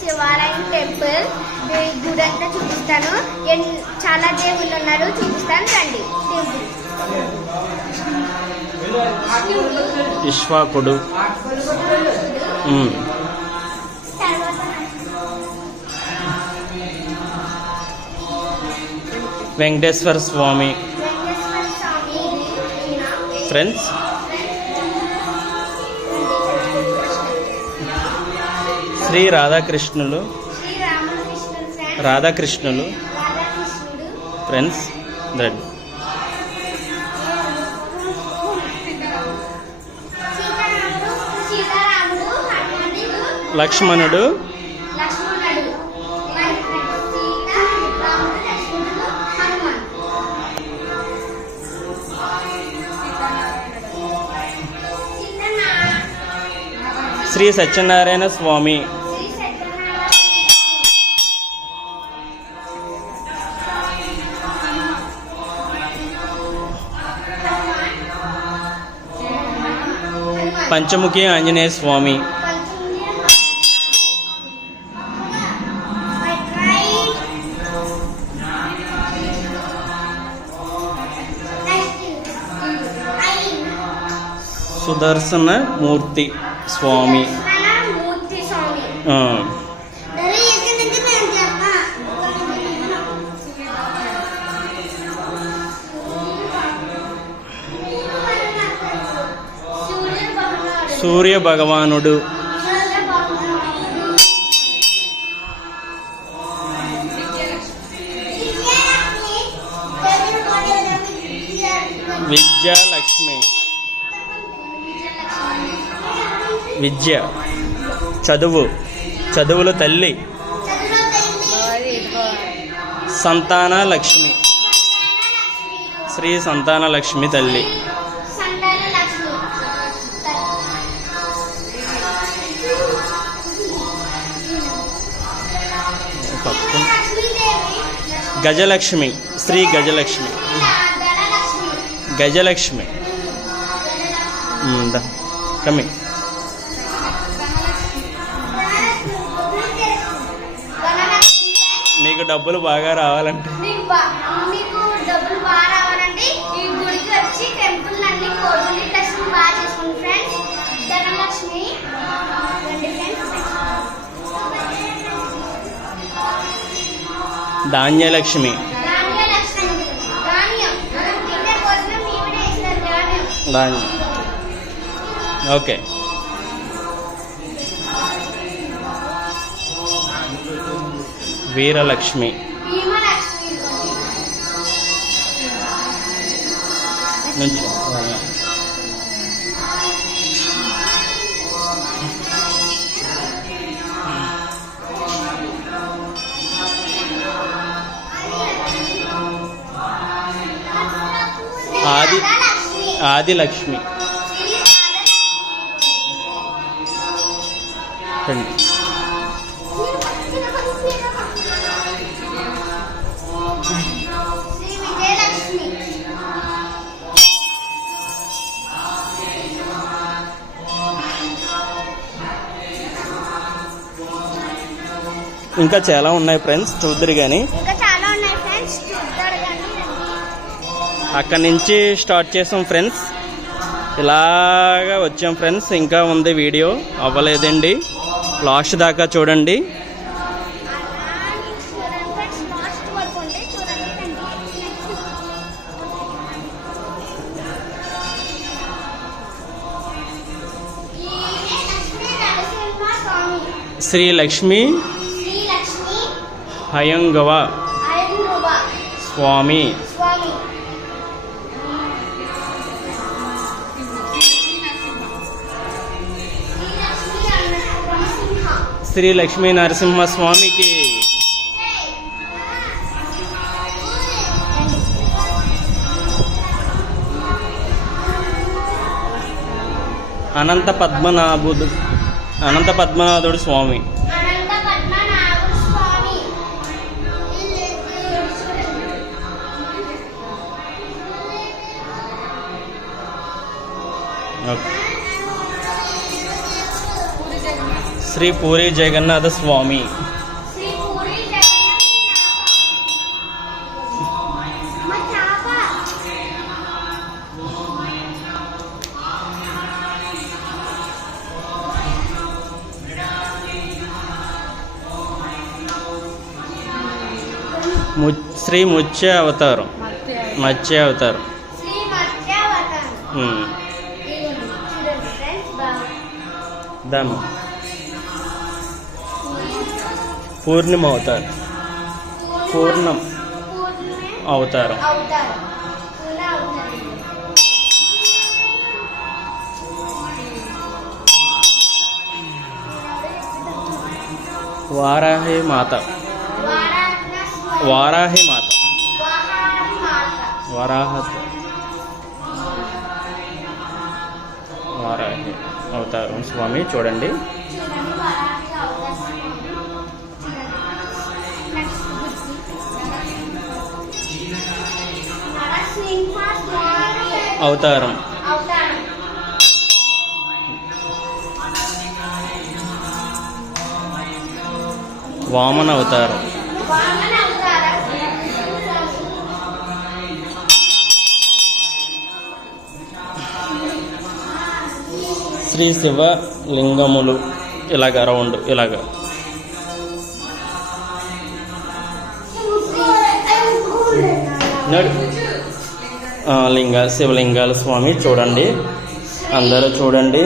శివాలయం టెంపుల్ గుడి అంతా చూపిస్తాను. చాలా దేవుళ్ళు ఉన్నారు, చూపిస్తాను రండి. ఇష్వాకుడు, వెంకటేశ్వర స్వామి ఫ్రెండ్స్, శ్రీ రాధాకృష్ణులు ఫ్రెండ్స్, రండి. లక్ష్మణుడు, శ్రీ సత్యనారాయణ స్వామి, పంచముఖి ఆంజనేయ స్వామి, సుదర్శన మూర్తి స్వామి, సూర్య భగవానుడు, విద్యాలక్ష్మి, విద్య చదువుల తల్లి, సంతాన లక్ష్మి, శ్రీ సంతాన లక్ష్మి తల్లి, గజలక్ష్మి, శ్రీ గజలక్ష్మి, కమి, మీకు డబ్బులు బాగా రావాలంటే ఈ గుడికి వచ్చి టెంపుల్ అన్ని కోరుకుని దర్శనం బాగా చేసుకోండి ఫ్రెండ్స్. ధనలక్ష్మి, ధాన్యలక్ష్మి, ధాన్యం, ఓకే. వీరలక్ష్మి, నుంచి ఆదిలక్ష్మి, ఇంకా చాలా ఉన్నాయి ఫ్రెండ్స్, చూద్దరు కానీ. అక్కడి నుంచి స్టార్ట్ చేసాం ఫ్రెండ్స్, ఇలాగా వచ్చాం ఫ్రెండ్స్. ఇంకా ఉంది, వీడియో అవ్వలేదండి, లాస్ట్ దాకా చూడండి. శ్రీ లక్ష్మీ హయంగవ స్వామి, శ్రీ లక్ష్మీ నరసింహ స్వామికి, అనంత పద్మనాభుడు స్వామి, శ్రీ పూరి జగన్నాథ స్వామి. శ్రీ పూరి జగన్నాథ మా చాప. శ్రీ ముత్య అవతారం. మత్స్య అవతారం. శ్రీ మత్స్యావతారం. ఉమ్. ఇదిగోండి, చూడండి ఫ్రెండ్స్ బాగా. దమ్. పూర్ణిమ అవతారం. పూర్ణం పూర్ణిమే అవతారం. అవతారం. పూర్ణ అవతారం. వారాహి మాత. వారాహి స్వామి. వారాహి మాత. వారాహి మాత. వరాహ వారాహి అవతారం స్వామి చూడండి. చూడండి వారాహి అవతారం. చూడండి. నెక్స్ట్ బుద్ధి. నరసింహ స్వామి అవతారం. అవతారం. వామన అవతారం. వామన అవతారం. శ్రీ శివ లింగములు ఇలాగ రౌండ్ ఇలాగ. నడు. లింగ శివలింగాల స్వామి చూడండి, అందరూ చూడండి.